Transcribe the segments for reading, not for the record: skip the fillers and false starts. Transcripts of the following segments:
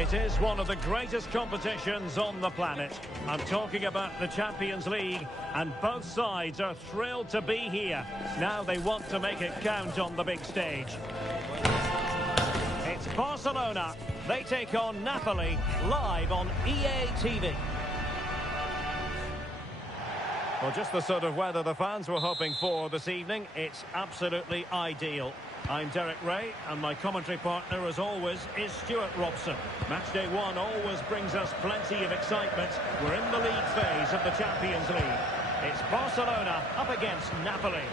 It is one of the greatest competitions on the planet. I'm talking about the Champions League, and both sides are thrilled to be here. Now they want to make it count on the big stage. It's Barcelona. They take on Napoli live on EA TV. Well, just the sort of weather the fans were hoping for this evening. It's absolutely ideal. I'm Derek Ray, and my commentary partner, as always, is Stuart Robson. Matchday 1 always brings us plenty of excitement. We're in the league phase of the Champions League. It's Barcelona up against Napoli.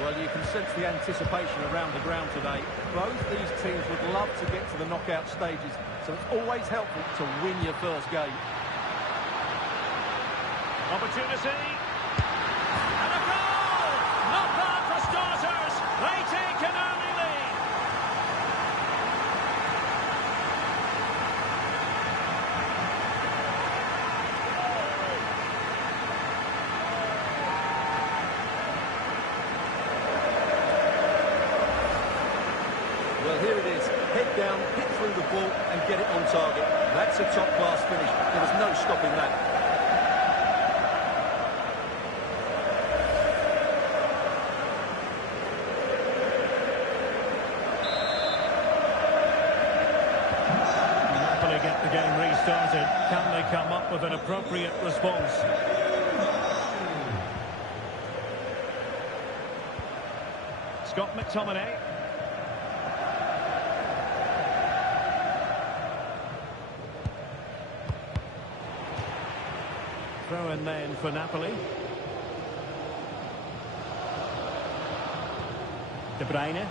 Well, you can sense the anticipation around the ground today. Both these teams would love to get to the knockout stages, so it's always helpful to win your first game. Opportunity. And a goal! Not bad for starters. They take an early lead. Well, here it is. Head down, hit through the ball and get it on target. That's a top-class finish. There was no stopping that. Napoli get the game restarted. Can they come up with an appropriate response? Scott McTominay. Throw in then for Napoli. De Bruyne.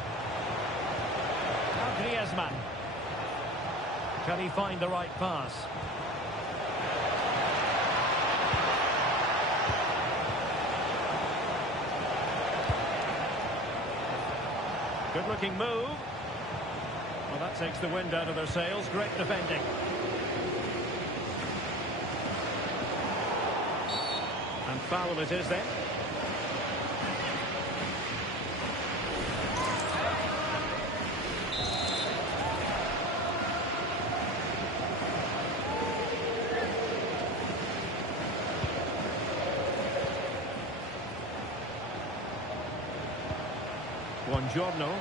Griezmann. Can he find the right pass? Good looking move. Well, that takes the wind out of their sails. Great defending. And foul it is then. Buongiorno.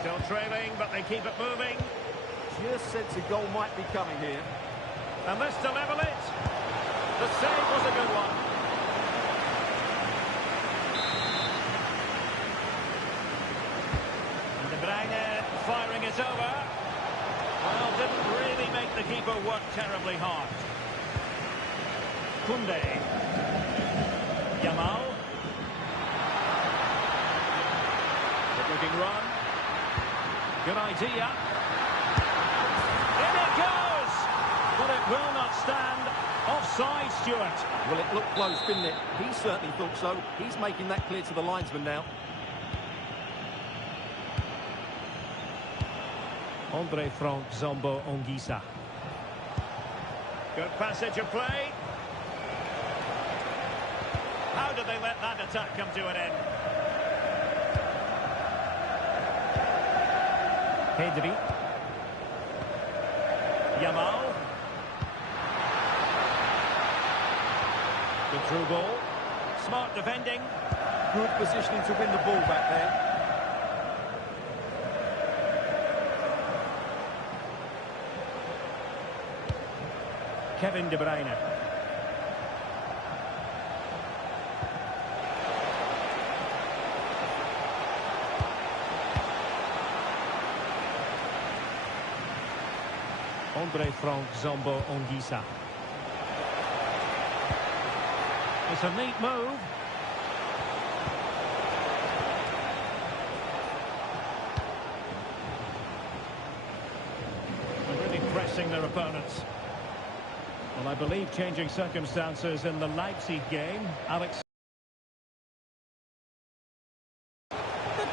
Still trailing, but they keep it moving. Just sense a goal might be coming here. And this to level it. The save was a good one. And De Bruyne firing it over. Well, didn't really make the keeper work terribly hard. Koundé. Yamal. Good-looking run. Good idea. In it goes! But it will not stand. Offside, Stuart. Well, it looked close, didn't it? He certainly thought so. He's making that clear to the linesman now. Andre Frank Zombo Ongisa. Good passage of play. How did they let that attack come to an end? Pedri. Yamal. Good through ball. Smart defending. Good positioning to win the ball back there. Kevin De Bruyne. Andre Frank Zombo Ongisa. It's a neat move. They're really pressing their opponents. Well, I believe changing circumstances in the Leipzig game. Alex. The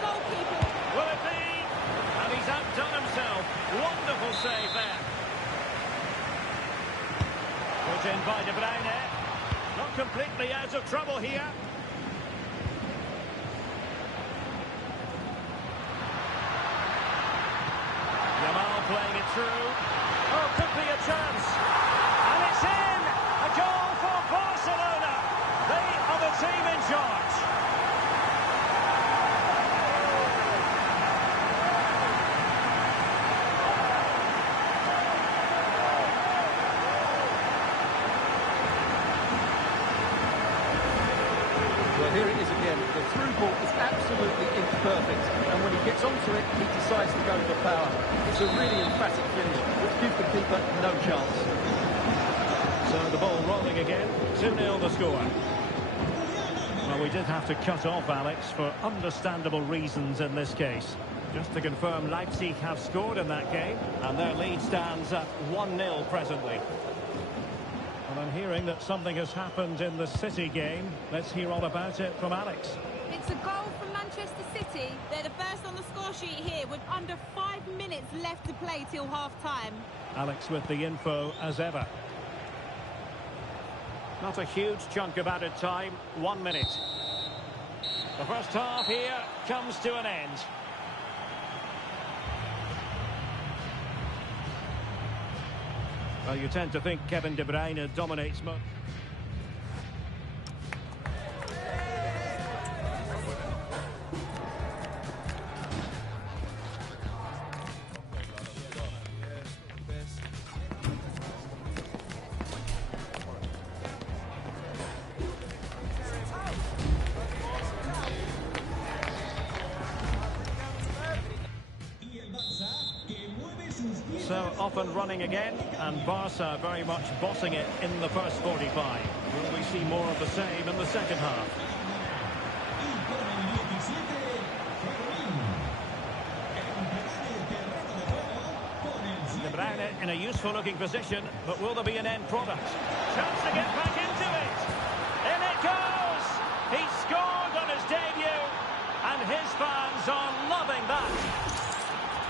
goalkeeper. Will it be? And he's outdone himself. Wonderful save there. Put in by De Bruyne. Not completely out of trouble here. Yamal playing it through. Oh, could be a chance. And it's in! A goal for Barcelona. They are the team in charge. Well, here it is again. The through ball is absolutely inch perfect, and when he gets onto it, he decides to go for power. It's a really emphatic finish, which gives the keeper no chance. So the ball rolling again. 2-0 the score. Well, we did have to cut off Alex for understandable reasons in this case. Just to confirm, Leipzig have scored in that game, and their lead stands at 1-0 presently. And I'm hearing that something has happened in the City game. Let's hear all about it from Alex. It's a goal from Manchester City. They're the first on the score sheet here with under 5 minutes left to play till half-time. Alex with the info as ever. Not a huge chunk of added time, 1 minute. The first half here comes to an end. Well, you tend to think Kevin De Bruyne dominates most. So off and running again, and Barca very much bossing it in the first 45. Will we see more of the same in the second half? De Bruyne in a useful looking position, but will there be an end product? Chance to get back into it! In it goes! He scored on his debut, and his fans are loving that.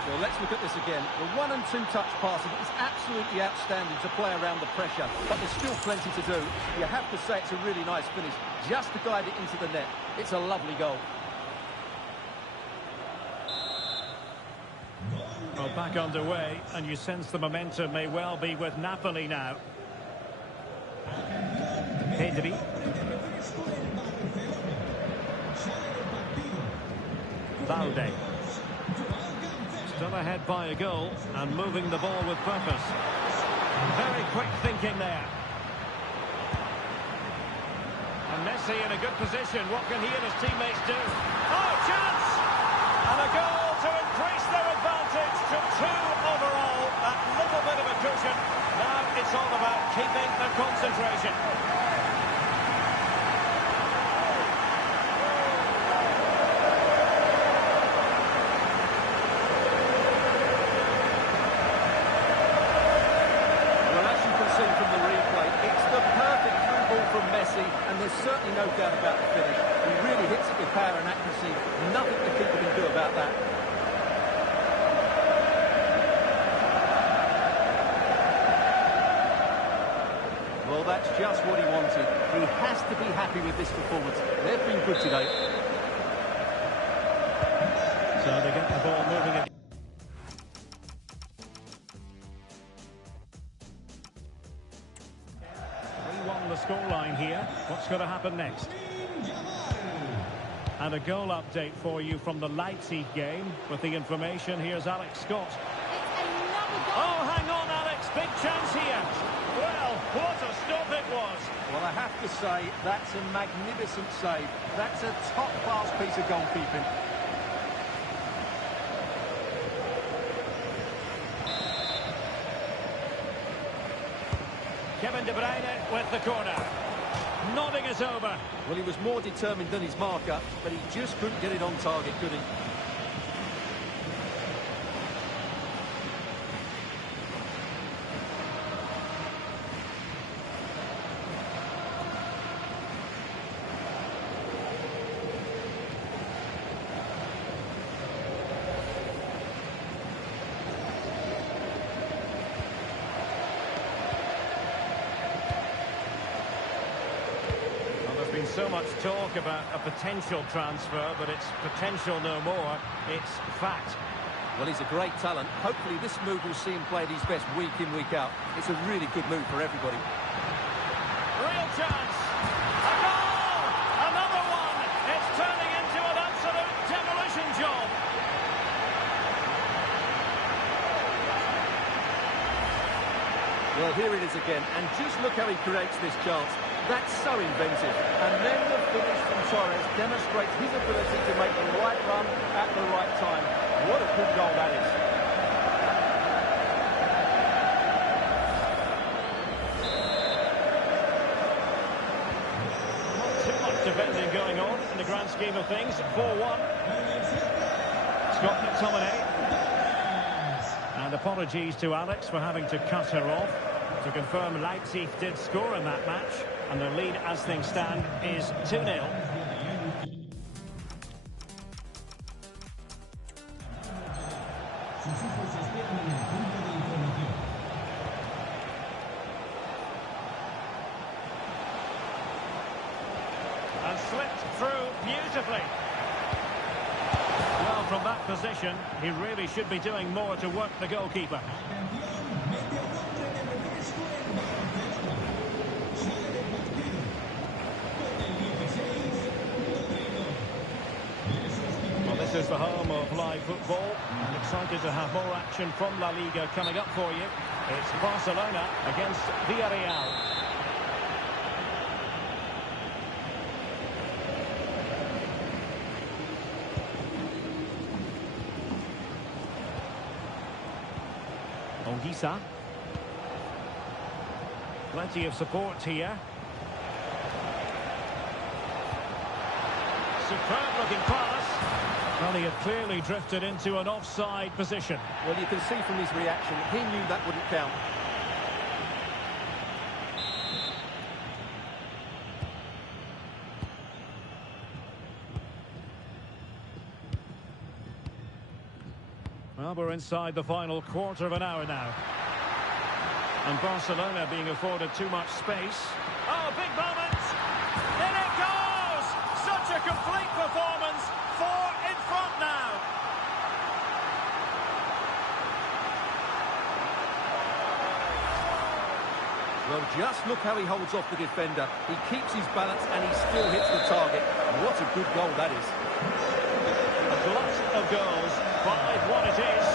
Well, let's look at this again. The 1- and 2-touch passing is absolutely outstanding to play around the pressure, but there's still plenty to do. You have to say it's a really nice finish, just to guide it into the net. It's a lovely goal. Well, back underway, and you sense the momentum may well be with Napoli now. Pedri. Valde. Still ahead by a goal and moving the ball with purpose. Very quick thinking there. And Messi in a good position. What can he and his teammates do? Oh, chance! And a goal to increase their advantage to 2 overall. That little bit of a cushion. Now it's all about keeping the concentration. And there's certainly no doubt about the finish. He really hits it with power and accuracy. Nothing the keeper can do about that. Well, that's just what he wanted. He has to be happy with this performance. They've been good today. So they get the ball moving again. Scoreline here. What's going to happen next? And a goal update for you from the Leipzig game. With the information, here's Alex Scott. Oh, hang on, Alex. Big chance here. Well, what a stop it was. Well, I have to say, that's a magnificent save. That's a top-class piece of goalkeeping. Kevin De Bruyne with the corner. Nodding is over. Well, he was more determined than his marker, but he just couldn't get it on target, could he? So much talk about a potential transfer, but it's potential no more. It's fact. Well, he's a great talent. Hopefully this move will see him play at his best week in, week out. It's a really good move for everybody. Real chance. A goal! Another one! It's turning into an absolute demolition job. Well, here it is again, and just look how he creates this chance. That's so inventive. And then the finish from Torres demonstrates his ability to make the right run at the right time. What a good goal that is. Not too much defending going on in the grand scheme of things. 4-1. Scott McTominay. And apologies to Alex for having to cut her off. To confirm, Leipzig did score in that match, and their lead as things stand is 2-0. And slipped through beautifully. Well, from that position, he really should be doing more to work the goalkeeper. Well, this is the home of live football. I'm excited to have more action from La Liga coming up for you. It's Barcelona against Villarreal. Ongisa. Plenty of support here. Superb looking pass. Well, he had clearly drifted into an offside position. Well, you can see from his reaction, he knew that wouldn't count. Well, we're inside the final quarter of an hour now. And Barcelona being afforded too much space. Oh, big moment! In it goes! Such a complete performance. 4 in front now. Well, just look how he holds off the defender. He keeps his balance and he still hits the target. What a good goal that is. A glut of goals. 5-1 it is.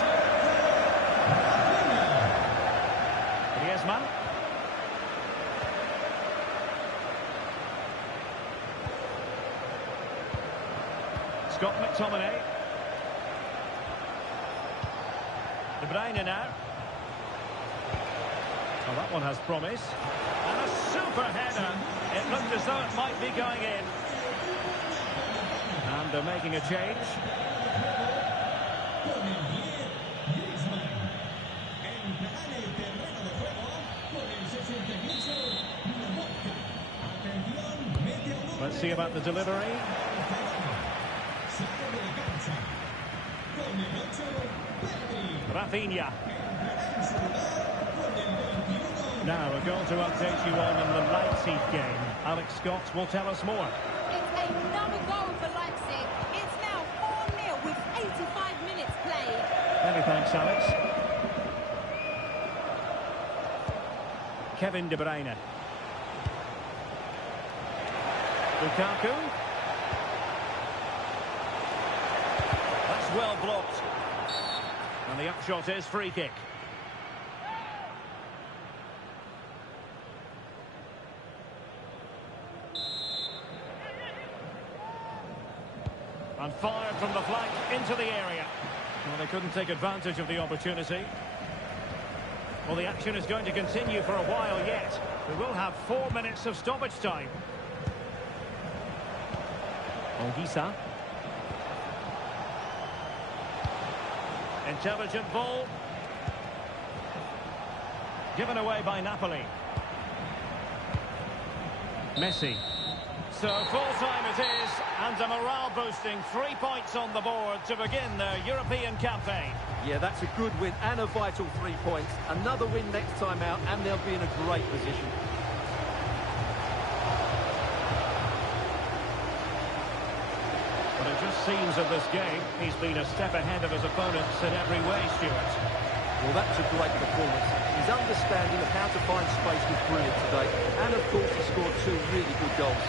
Griezmann. Scott McTominay. De Bruyne now. Oh, that one has promise. And a super header. It looked as though it might be going in. And they're making a change. Let's see about the delivery. Rafinha. Now, a goal to update you on in the Leipzig game. Alex Scott will tell us more. It's another goal for Leipzig. It's now 4-0 with 85 minutes played. Many thanks, Alex. Kevin De Bruyne. Lukaku. That's well blocked. And the upshot is free kick. And fired from the flank into the area. Well, they couldn't take advantage of the opportunity. Well, the action is going to continue for a while yet. We will have 4 minutes of stoppage time. Ongisa. Intelligent ball. Given away by Napoli. Messi. So full-time it is, and a morale-boosting 3 points on the board to begin their European campaign. Yeah, that's a good win and a vital 3 points. Another win next time out, and they'll be in a great position. But it just seems in this game he's been a step ahead of his opponents in every way, Stuart. Well, that's a great performance. His understanding of how to find space was brilliant today. And, of course, he scored two really good goals.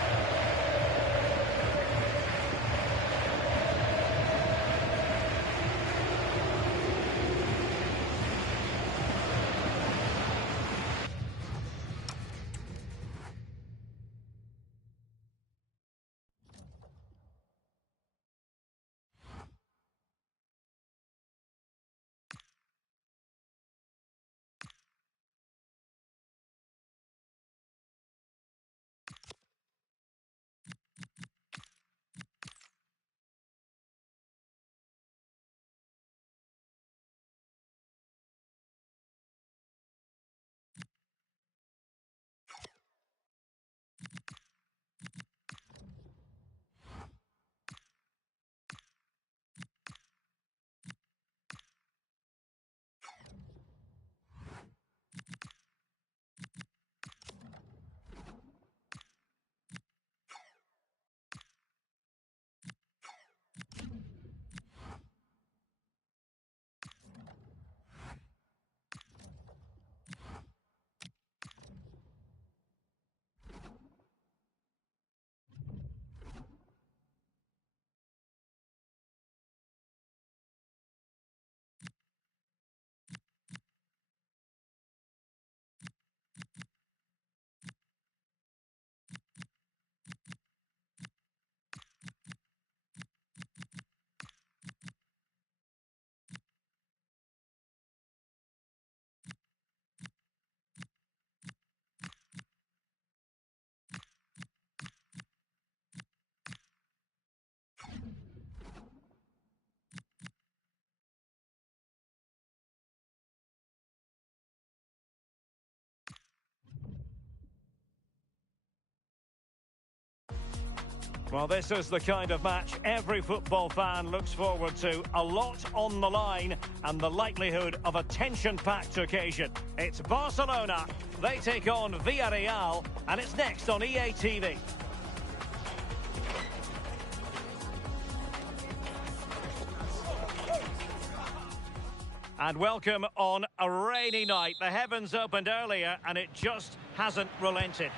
Well, this is the kind of match every football fan looks forward to. A lot on the line and the likelihood of a tension-packed occasion. It's Barcelona. They take on Villarreal, and it's next on EA TV. And welcome on a rainy night. The heavens opened earlier, and it just hasn't relented.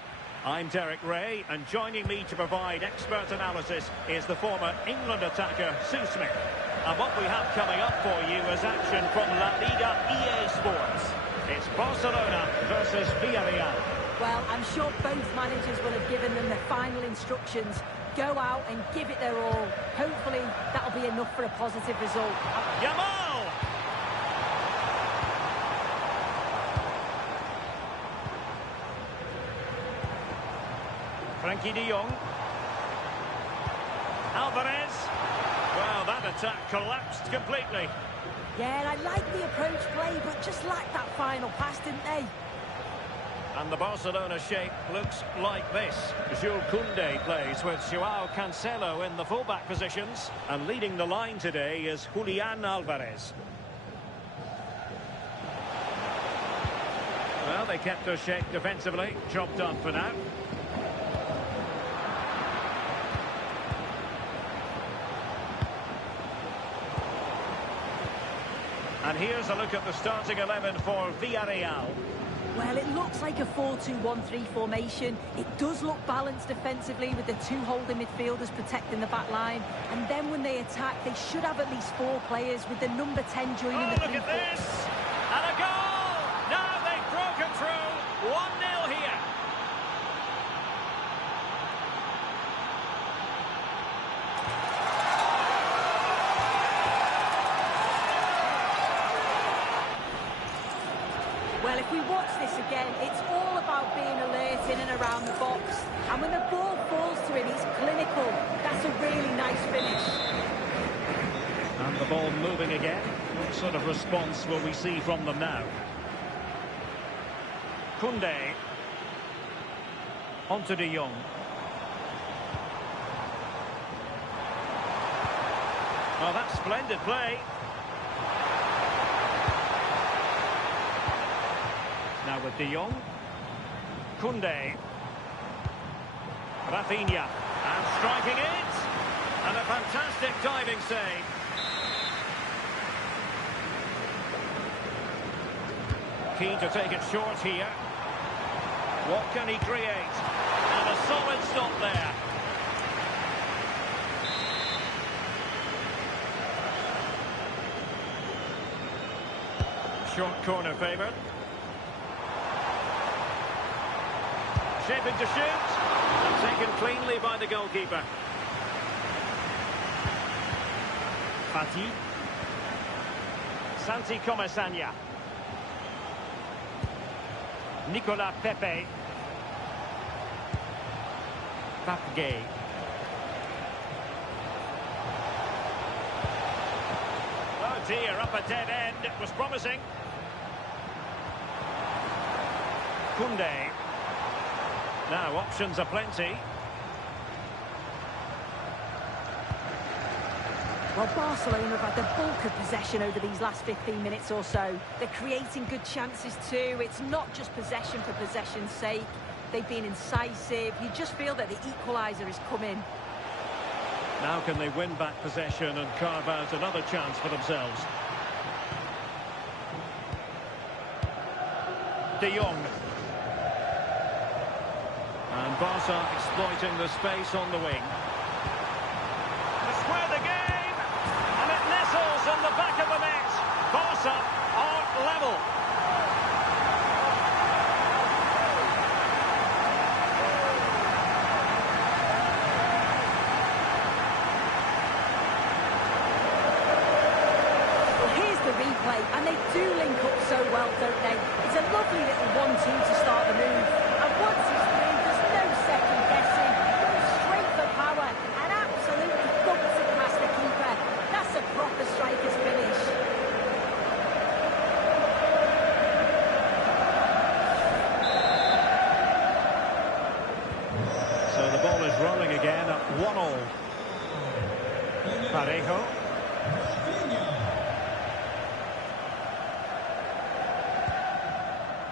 I'm Derek Ray, and joining me to provide expert analysis is the former England attacker, Sue Smith. And what we have coming up for you is action from La Liga EA Sports. It's Barcelona versus Villarreal. Well, I'm sure both managers will have given them the final instructions. Go out and give it their all. Hopefully, that'll be enough for a positive result. Yamal! Frankie de Jong. Alvarez. Well, that attack collapsed completely. Yeah, I like the approach play, but just lacked that final pass, didn't they? And the Barcelona shape looks like this. Jules Koundé plays with Joao Cancelo in the fullback positions. And leading the line today is Julian Alvarez. Well, they kept their shape defensively. Job done for now. And here's a look at the starting 11 for Villarreal. Well, it looks like a 4-2-1-3 formation. It does look balanced defensively with the two holding midfielders protecting the back line. And then when they attack, they should have at least 4 players with the number 10 joining the 3-4. Look at this! And a goal! Now they've broken through. 1-0 here. Well, if we watch this again, it's all about being alert in and around the box. And when the ball falls to him, he's clinical. That's a really nice finish. And the ball moving again. What sort of response will we see from them now? Koundé. On to de Jong. Oh, that's splendid play. Now with de Jong. Koundé. Rafinha. And striking it. And a fantastic diving save. Keen to take it short here. What can he create? And a solid stop there. Short corner favoured. Shaping to shoot. And taken cleanly by the goalkeeper. Fati. Santi Comesaña. Nicolas Pepe. Papgay. Oh dear, up a dead end. It was promising. Koundé. Now options are plenty. Well, Barcelona have had the bulk of possession over these last 15 minutes or so. They're creating good chances too. It's not just possession for possession's sake. They've been incisive. You just feel that the equaliser is coming. Now can they win back possession and carve out another chance for themselves? De Jong. And Barca exploiting the space on the wing. To square the game! And it nestles in the back of the net. Barca are level. Well, here's the replay, and they do link up so well, don't they? It's a lovely little 1-2 to start the move. And once he's through, there's no second guessing. Goes straight for power and absolutely thumps it past the keeper. That's a proper striker's finish. So the ball is rolling again at 1-1. Parejo.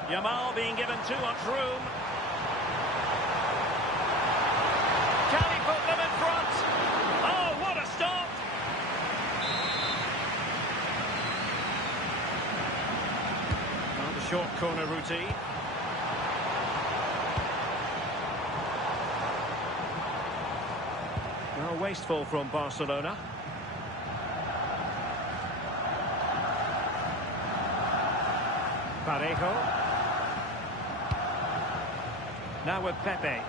Yamal being given too much room. Can he put them in front? Oh, what a stop! On the short corner routine. Well, wasteful from Barcelona. Parejo. Now with Pepe.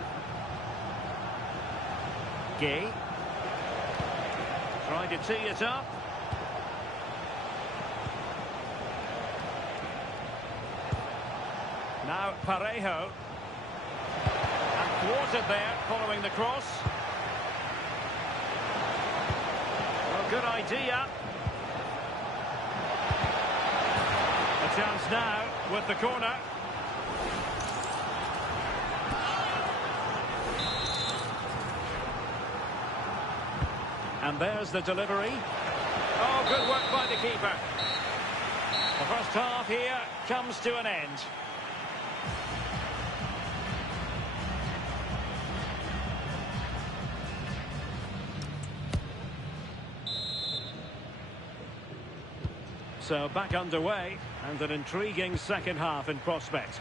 Gay. Trying to tee it up. Now Parejo. And thwarted there following the cross. Well, good idea. A chance now with the corner. And there's the delivery. Oh, good work by the keeper. The first half here comes to an end. So back underway and an intriguing second half in prospect.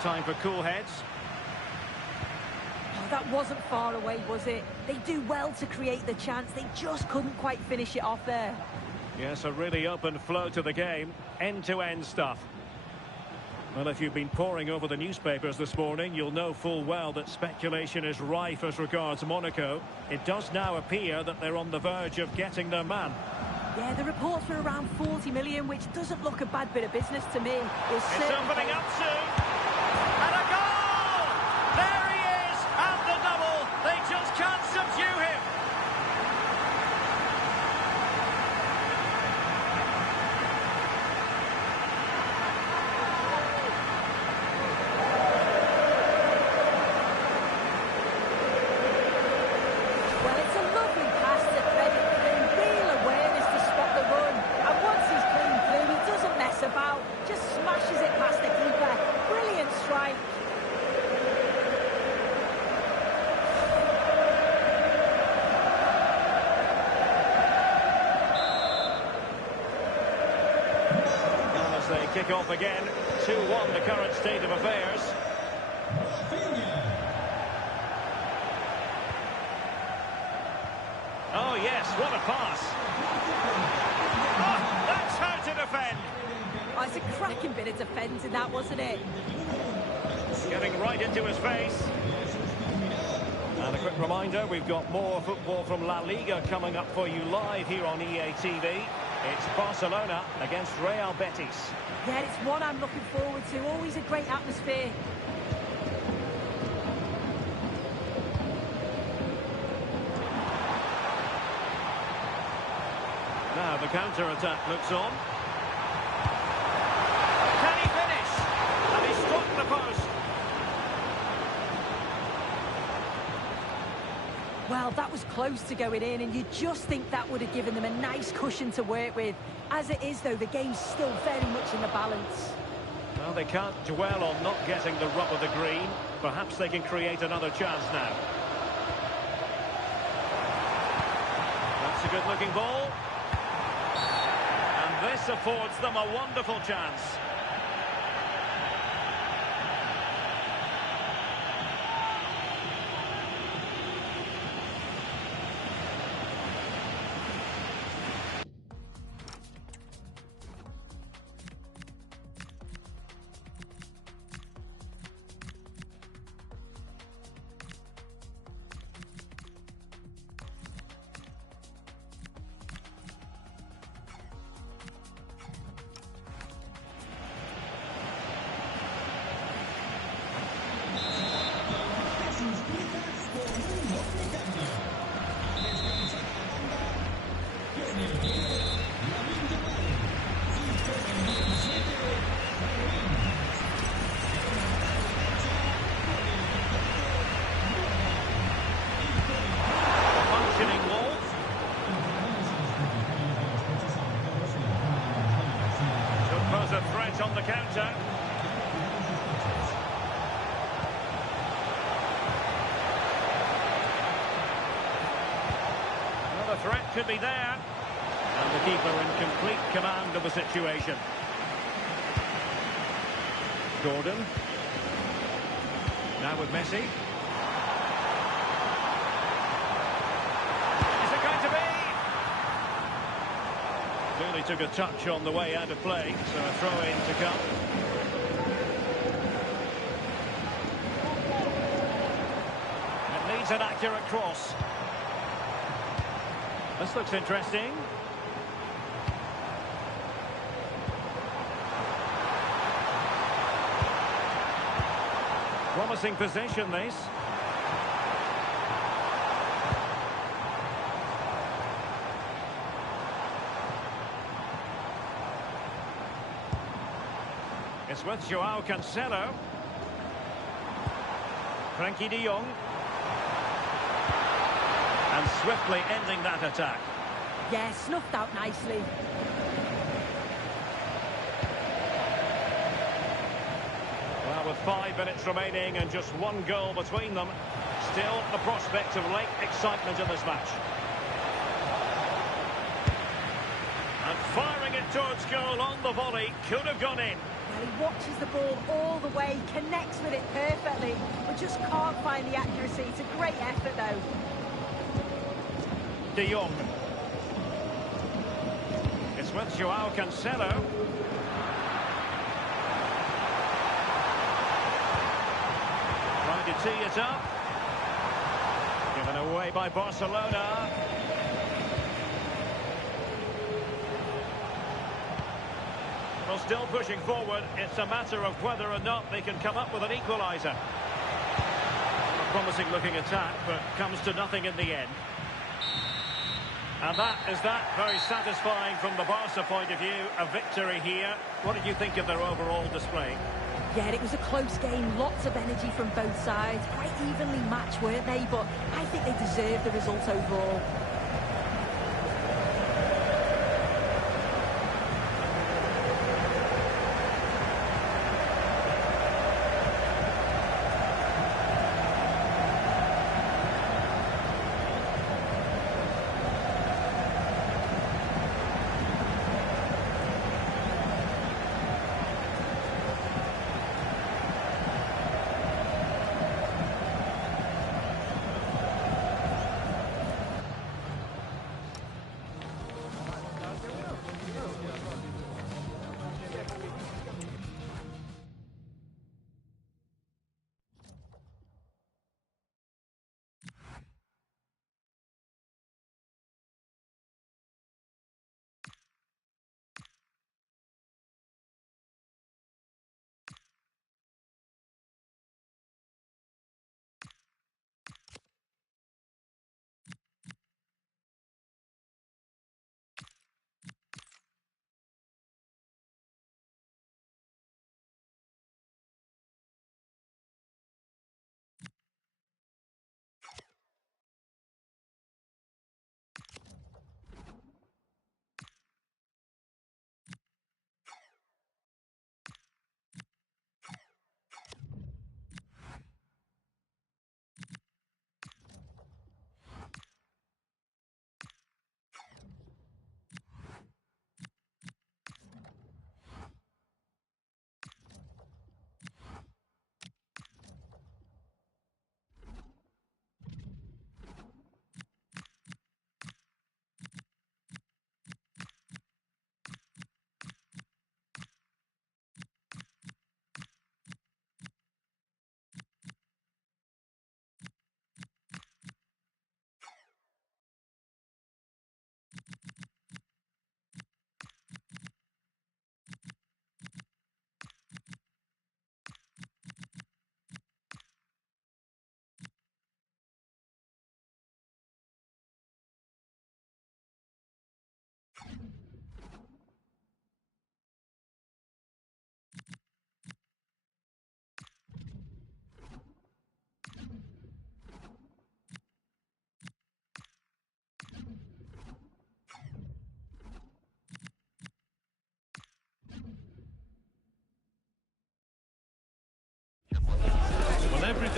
Time for cool heads. Oh, that wasn't far away, was it? They do well to create the chance. They just couldn't quite finish it off there. Yes, a really open flow to the game. End-to-end stuff. Well, if you've been poring over the newspapers this morning, you'll know full well that speculation is rife as regards Monaco. It does now appear that they're on the verge of getting their man. Yeah, the reports were around 40 million, which doesn't look a bad bit of business to me. It's opening up soon. And a goal! There he is at the double. They just can't subdue him. kick off again. 2-1 the current state of affairs. Oh yes, what a pass. Oh, that's how to defend. Oh, it's a cracking bit of defending that, wasn't it? Getting right into his face. And a quick reminder, we've got more football from La Liga coming up for you live here on EA TV. It's Barcelona against Real Betis. Yeah, it's one I'm looking forward to. Always a great atmosphere. Now the counter-attack looks on. Can he finish? And he struck the post. Well, that was close to going in, and you just think that would have given them a nice cushion to work with. As it is, though, the game's still very much in the balance. Well, they can't dwell on not getting the rub of the green. Perhaps they can create another chance now. That's a good-looking ball. And this affords them a wonderful chance. A threat on the counter. Another threat could be there. And the keeper in complete command of the situation. Gordon. Now with Messi. Is it going to be? Clearly took a touch on the way out of play, so a throw-in to come. It needs an accurate cross. This looks interesting. Promising position, this. It's with Joao Cancelo. Frankie de Jong. And swiftly ending that attack. Yeah, snuffed out nicely. Well, with 5 minutes remaining and just one goal between them, still the prospect of late excitement in this match. And firing it towards goal on the volley, could have gone in. Well, he watches the ball all the way, connects with it perfectly, but just can't find the accuracy. It's a great effort, though. De Jong. It's with Joao Cancelo. Trying to tee it up. Given away by Barcelona. Well, still pushing forward. It's a matter of whether or not they can come up with an equaliser. A promising looking attack, but comes to nothing in the end. And that is that. Very satisfying from the Barca point of view. A victory here. What did you think of their overall display? Yeah, it was a close game. Lots of energy from both sides. Quite evenly matched, weren't they? But I think they deserved the result overall.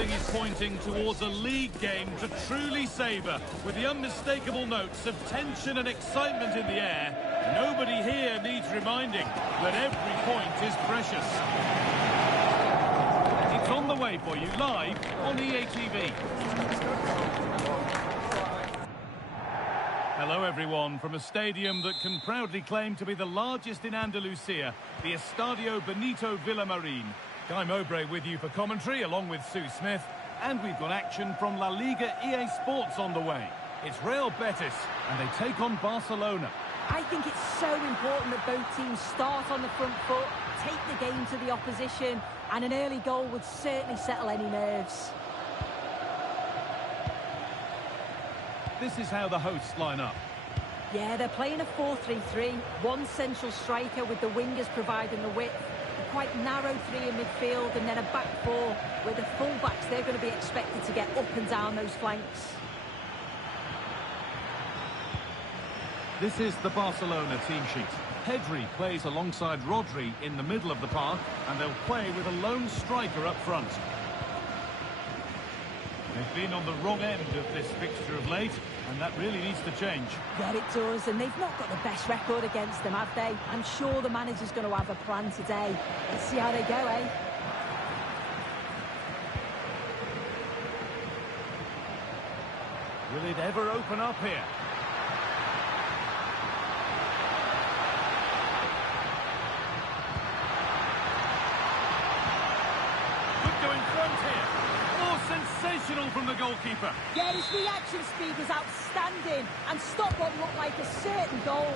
Everything is pointing towards a league game to truly savour, with the unmistakable notes of tension and excitement in the air. Nobody here needs reminding that every point is precious. It's on the way for you live on EA TV. Hello everyone, from a stadium that can proudly claim to be the largest in Andalusia, the Estadio Benito Villamarín. Guy Mowbray with you for commentary, along with Sue Smith. And we've got action from La Liga EA Sports on the way. It's Real Betis, and they take on Barcelona. I think it's so important that both teams start on the front foot, take the game to the opposition, and an early goal would certainly settle any nerves. This is how the hosts line up. Yeah, they're playing a 4-3-3, one central striker with the wingers providing the width, a quite narrow three in midfield, and then a back four where the full-backs, they're going to be expected to get up and down those flanks. This is the Barcelona team sheet. Pedri plays alongside Rodri in the middle of the park, and they'll play with a lone striker up front. They've been on the wrong end of this fixture of late, and that really needs to change. Yeah, it does, and they've not got the best record against them, have they? I'm sure the manager's going to have a plan today. Let's see how they go, eh? Will it ever open up here? Could go in front here. Sensational from the goalkeeper. Yeah, his reaction speed was outstanding and stopped what looked like a certain goal.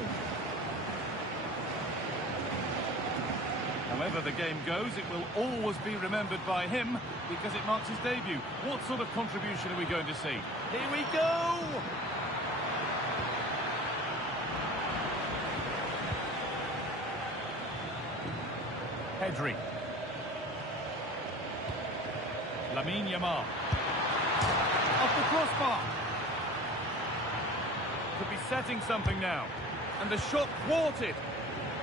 However the game goes, it will always be remembered by him because it marks his debut. What sort of contribution are we going to see? Here we go! Pedri. Lamine Yamal. Off the crossbar. Could be setting something now. And the shot thwarted.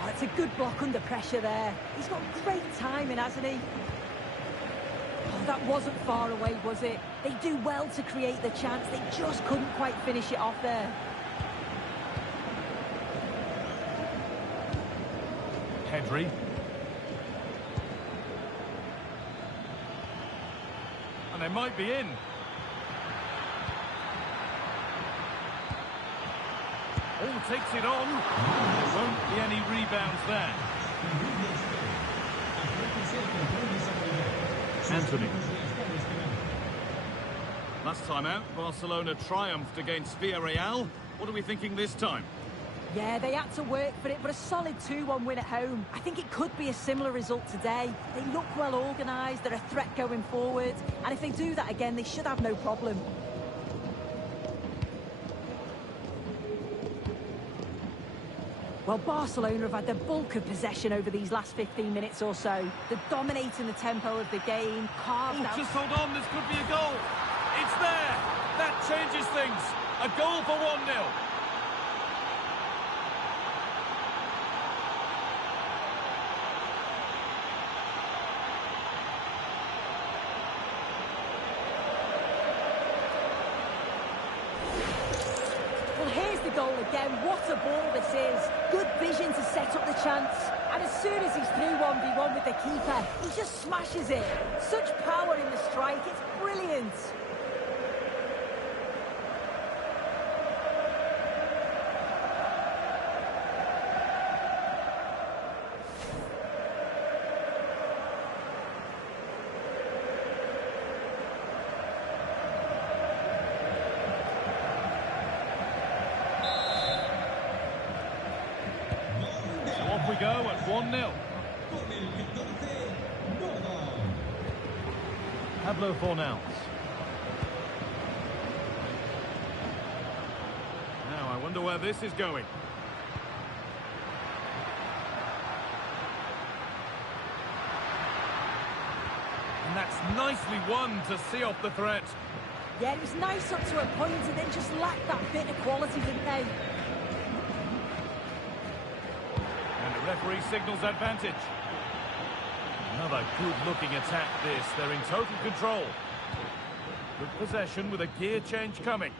Oh, it's a good block under pressure there. He's got great timing, hasn't he? Oh, that wasn't far away, was it? They do well to create the chance. They just couldn't quite finish it off there. Pedri. They might be in. Oh, takes it on. There won't be any rebounds there. Anthony. Last time out, Barcelona triumphed against Villarreal. What are we thinking this time? Yeah, they had to work for it, but a solid 2-1 win at home. I think it could be a similar result today. They look well organised, they're a threat going forward, and if they do that again, they should have no problem. Well, Barcelona have had the bulk of possession over these last 15 minutes or so. They're dominating the tempo of the game, carved out... Just hold on, this could be a goal. It's there. That changes things. A goal for 1-0. Goal again. What a ball this is. Good vision to set up the chance. And as soon as he's through 1v1 with the keeper, he just smashes it. Such power in the strike. It's brilliant. We go at 1-0. Pablo Fornals. Now I wonder where this is going. And that's nicely won to see off the threat. Yeah, it was nice up to a point and then just lacked that bit of quality, didn't they? The referee signals advantage. Another good-looking attack, this. They're in total control. Good possession with a gear change coming.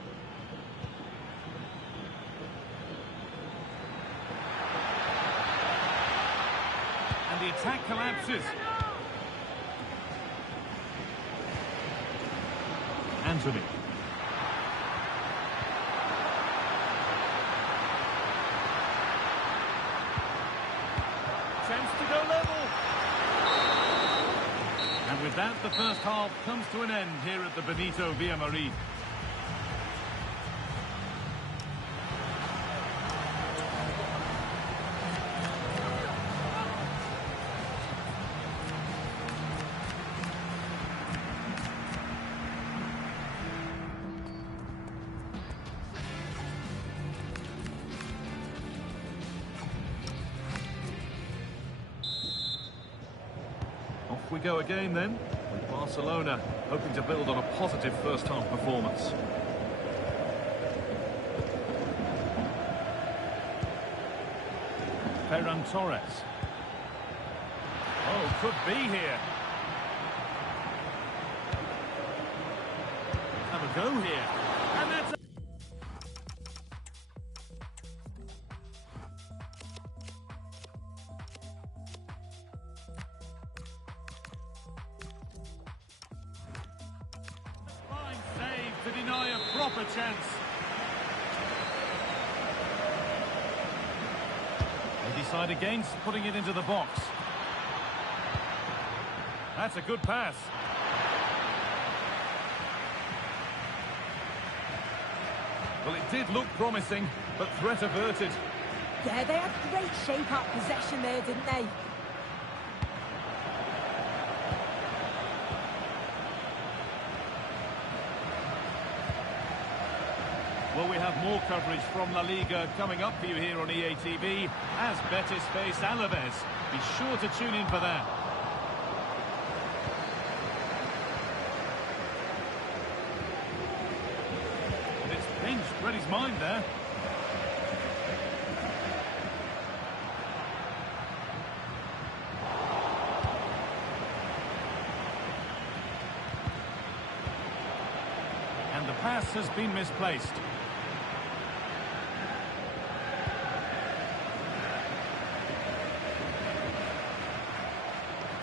And the attack collapses. Anthony. Chance to go level. And with that, the first half comes to an end here at the Benito Villamarín. Off we go again then, with Barcelona hoping to build on a positive first-half performance. Ferran Torres. Oh, could be here. Have a go here. And that's... to deny a proper chance. They decide against putting it into the box. That's a good pass. Well, it did look promising, but threat averted. Yeah, they had great shape out possession there, didn't they? Well, we have more coverage from La Liga coming up for you here on EA TV as Betis face Alaves. Be sure to tune in for that. And it's pinched Reddy's mind there. And the pass has been misplaced.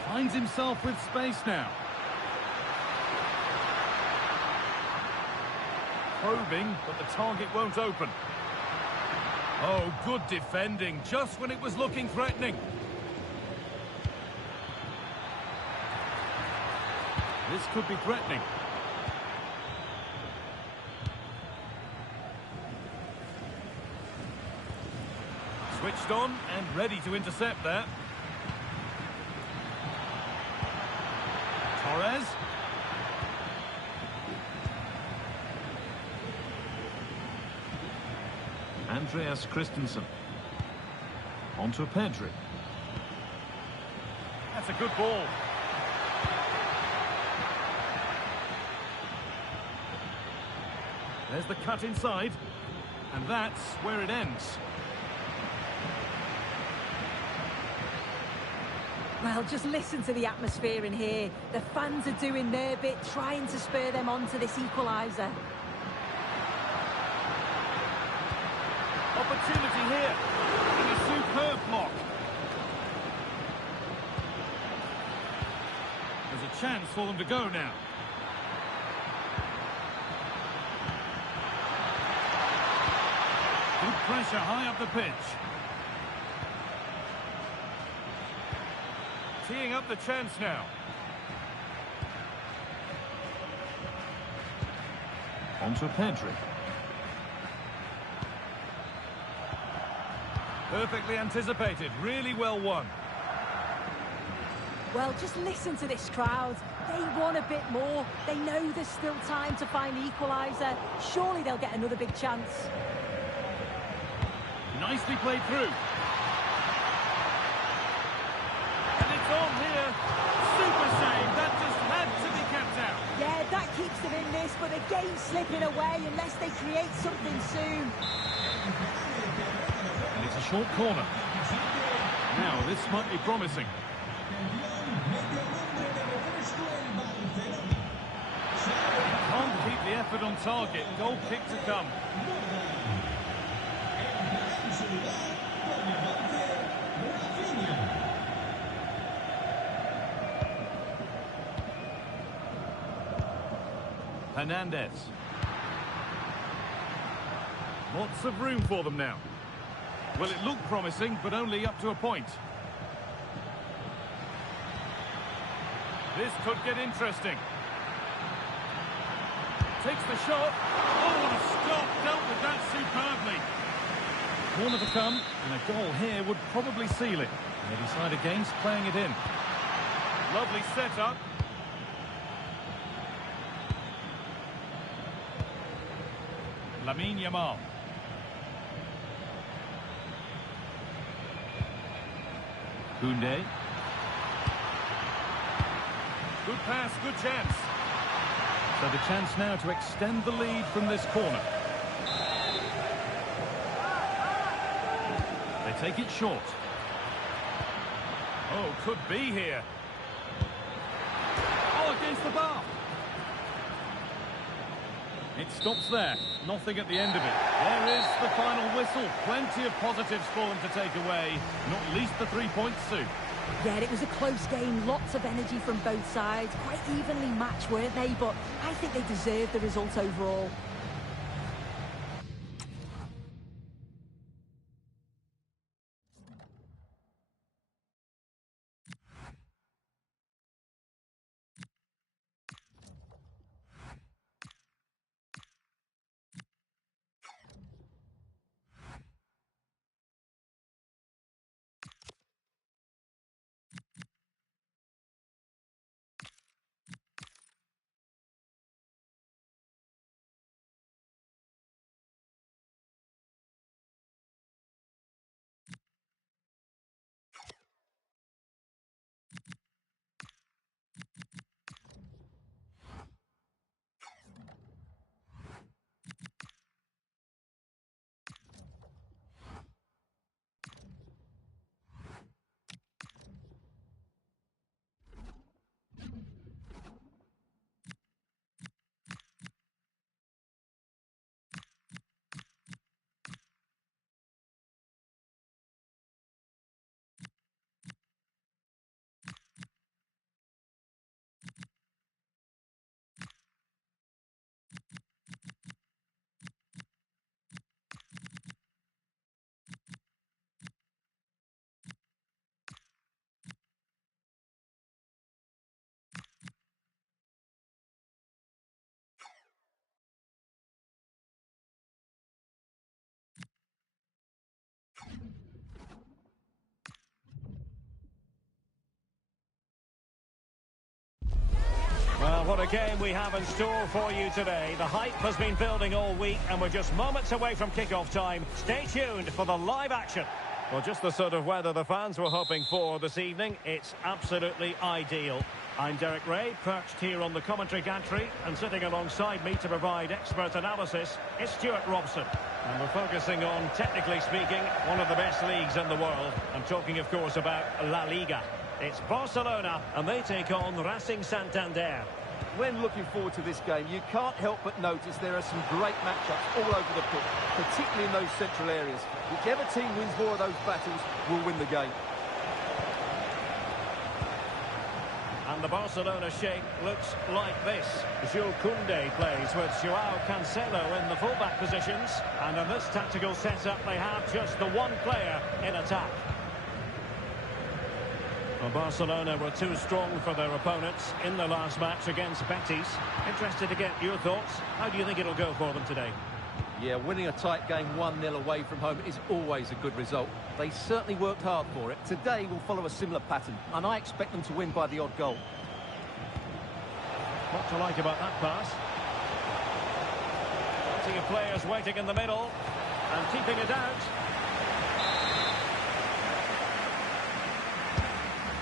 Finds himself with space now. Probing, but the target won't open. Oh, good defending, just when it was looking threatening. This could be threatening. Switched on and ready to intercept that. Torres. Andreas Christensen. On to Pedri. That's a good ball. There's the cut inside. And that's where it ends. Well, just listen to the atmosphere in here. The fans are doing their bit, trying to spur them on to this equaliser. Opportunity here. And a superb block. There's a chance for them to go now. Good pressure high up the pitch. Teeing up the chance now. On to Pedri. Perfectly anticipated, really well won. Well, just listen to this crowd. They want a bit more. They know there's still time to find the equaliser. Surely they'll get another big chance. Nicely played through. On here, super save, that just had to be kept out. Yeah, that keeps them in this, but the game's slipping away unless they create something soon. And it's a short corner. Now, this might be promising. Can't keep the effort on target. Goal kick to come. Hernandez. Lots of room for them now. Well, it looked promising, but only up to a point. This could get interesting. Takes the shot. Oh, what a stop. Dealt with that superbly. Corner to come, and a goal here would probably seal it. They decide against playing it in. Lovely setup. Lamine Yamal. Koundé. Good pass, good chance. So the chance now to extend the lead from this corner. They take it short. Oh, could be here. Oh, against the bar. It stops there. Nothing at the end of it. There is the final whistle. Plenty of positives for them to take away. Not least the 3 points, Sue. Yeah, it was a close game. Lots of energy from both sides. Quite evenly matched, weren't they? But I think they deserved the result overall. Well, what a game we have in store for you today. The hype has been building all week, and we're just moments away from kick-off time. Stay tuned for the live action. Well, just the sort of weather the fans were hoping for this evening. It's absolutely ideal. I'm Derek Ray, perched here on the commentary gantry, and sitting alongside me to provide expert analysis is Stuart Robson. And we're focusing on, technically speaking, one of the best leagues in the world. I'm talking, of course, about La Liga. It's Barcelona, and they take on Racing Santander. When looking forward to this game, you can't help but notice there are some great matchups all over the pitch, particularly in those central areas. Whichever team wins more of those battles will win the game. And the Barcelona shape looks like this. Jules Koundé plays with Joao Cancelo in the fullback positions. And in this tactical setup, they have just the one player in attack. Well, Barcelona were too strong for their opponents in the last match against Betis. Interested to get your thoughts. How do you think it'll go for them today? Yeah, winning a tight game 1-0 away from home is always a good result. They certainly worked hard for it. Today will follow a similar pattern, and I expect them to win by the odd goal. What to like about that pass? Plenty of players waiting in the middle and keeping it out.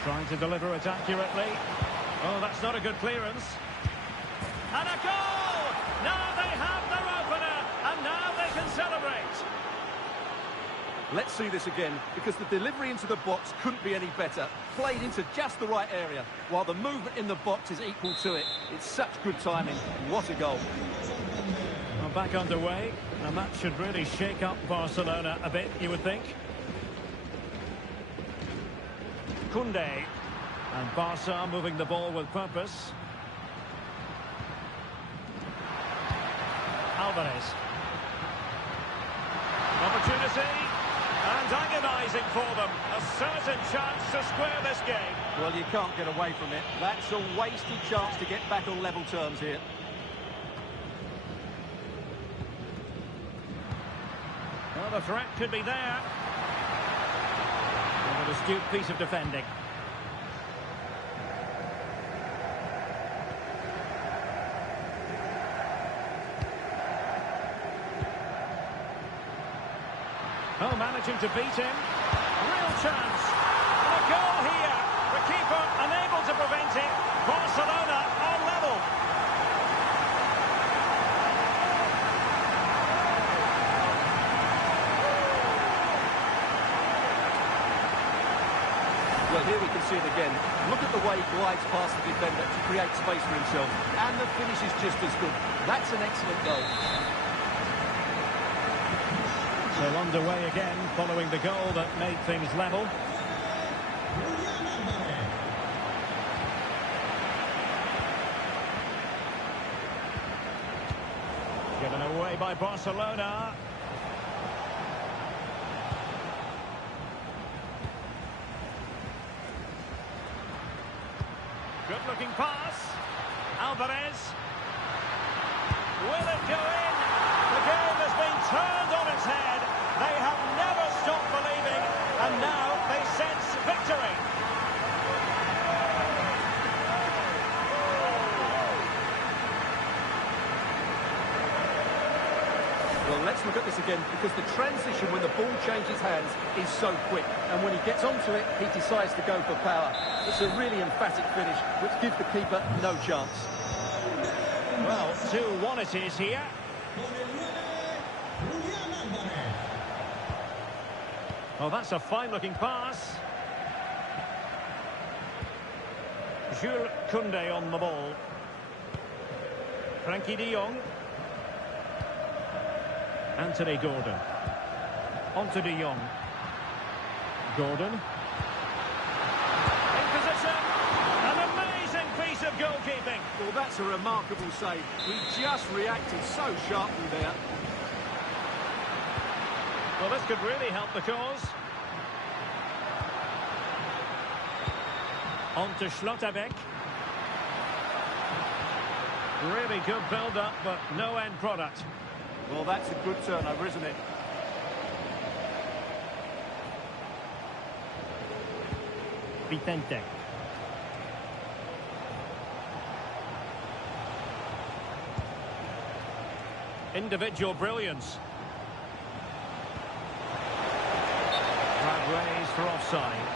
Trying to deliver it accurately. Oh, that's not a good clearance. And a goal! Now they have their opener, and now they can celebrate. Let's see this again, because the delivery into the box couldn't be any better. Played into just the right area, while the movement in the box is equal to it. It's such good timing. What a goal. Well, back underway, and that should really shake up Barcelona a bit, you would think. Koundé. And Barca moving the ball with purpose. Alvarez. Opportunity. And agonising for them. A certain chance to square this game. Well, you can't get away from it. That's a wasted chance to get back on level terms here. Well, the threat could be there. An astute piece of defending. Oh, managing to beat him. Real chance. And a goal here. The keeper unable to prevent it. Barcelona on level. Well, here we can see it again. Look at the way he glides past the defender to create space for himself. And the finish is just as good. That's an excellent goal. So underway again, following the goal that made things level. Given away by Barcelona. Good-looking pass. Alvarez. Will it go in? The game has been turned on its head. They have never stopped believing, and now they sense victory. Well, let's look at this again, because the transition when the ball changes hands is so quick. And when he gets onto it, he decides to go for power. It's a really emphatic finish, which gives the keeper no chance. Well, 2-1 it is here. Oh, that's a fine-looking pass. Jules Koundé on the ball. Frankie de Jong. Anthony Gordon. On to de Jong. Gordon. In position. An amazing piece of goalkeeping. Well, that's a remarkable save. He just reacted so sharply there. Well, this could really help the cause. On to Schlotterbeck. Really good build-up, but no end product. Well, that's a good turnover, isn't it? Vicente. Individual brilliance. Flag raised for offside.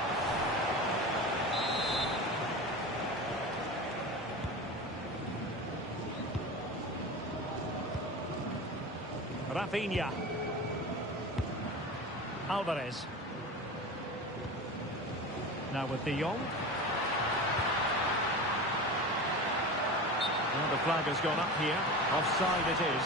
Rafinha. Alvarez. Now with de Jong. Well, the flag has gone up here. Offside it is.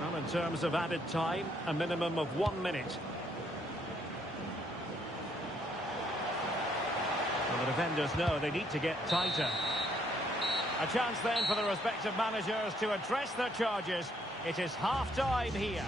Well, in terms of added time, a minimum of 1 minute. The defenders know they need to get tighter. A chance then for the respective managers to address their charges. It is half-time here.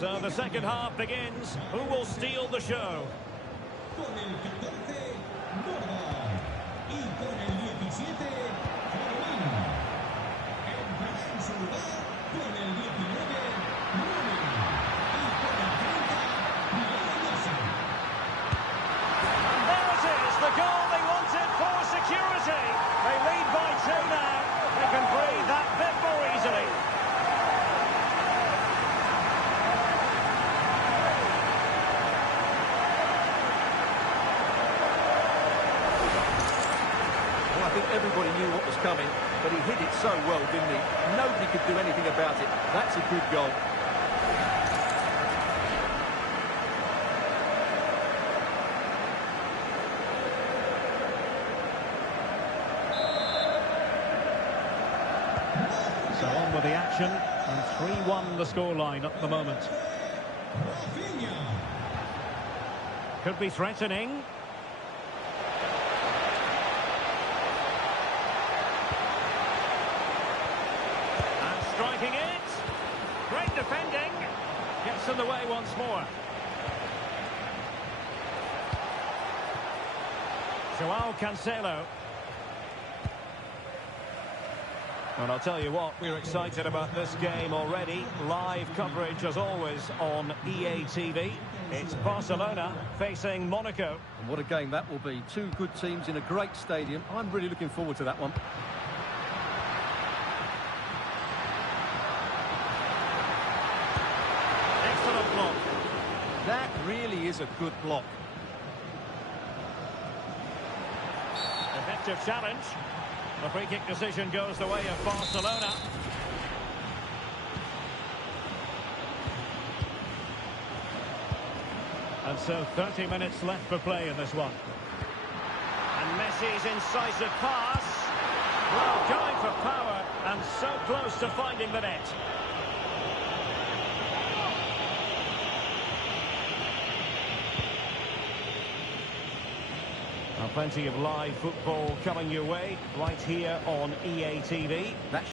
So the second half begins. Who will steal the show? Con el 14, Borja. Y con el 17, Fermín. Entrará en su lugar con el 19, There it is, the goal they wanted for security. They lead by 2 now. They can breathe that bit more easily. Well, I think everybody knew what was coming, but he hit it so well, didn't he? Nobody could do anything about it. That's a good goal. So on with the action, and 3-1 the scoreline at the moment. Could be threatening. And striking it. Great defending. Gets in the way once more. Joao Cancelo. And I'll tell you what, we're excited about this game already. Live coverage, as always, on EA TV. It's Barcelona facing Monaco. And what a game that will be. Two good teams in a great stadium. I'm really looking forward to that one. Excellent block. That really is a good block. Effective challenge. The free kick decision goes the way of Barcelona. And so 30 minutes left for play in this one. And Messi's incisive pass. Well, going for power and so close to finding the net. Plenty of live football coming your way right here on EA TV.